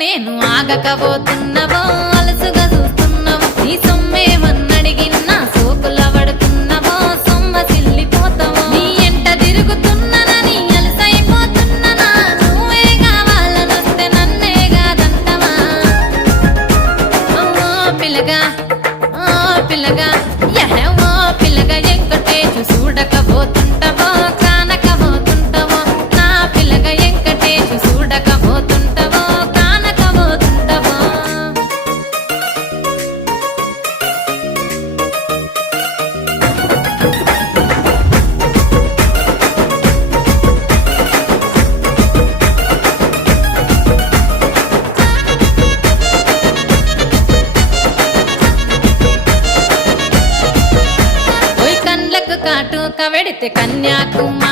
నేను ఆగకపోతున్నవో అలసుగా చూస్తున్నవో నీ సొమ్మేమన్నడిగిన్నా సోకుల పడుతున్నవో సొమ్మ సిల్లిపోతావో నీ ఎంట తిరుగుతున్ననని అలసైపోతున్ననా నువ్వే కావాలనొస్తే నన్నే కాదంటవా ఓ పిల్లగా పిల్లగా యహో పిల్లగా ఎంకటేశు చూడకపోతుంటవో కానకపోతుంటవో నా పిల్లగా ఎంకటేశు చూడకపోతుంటవో కానకపోతుంటవో ఓయ్ కండ్లకు కాటుక వెడితే కన్యాకుమారి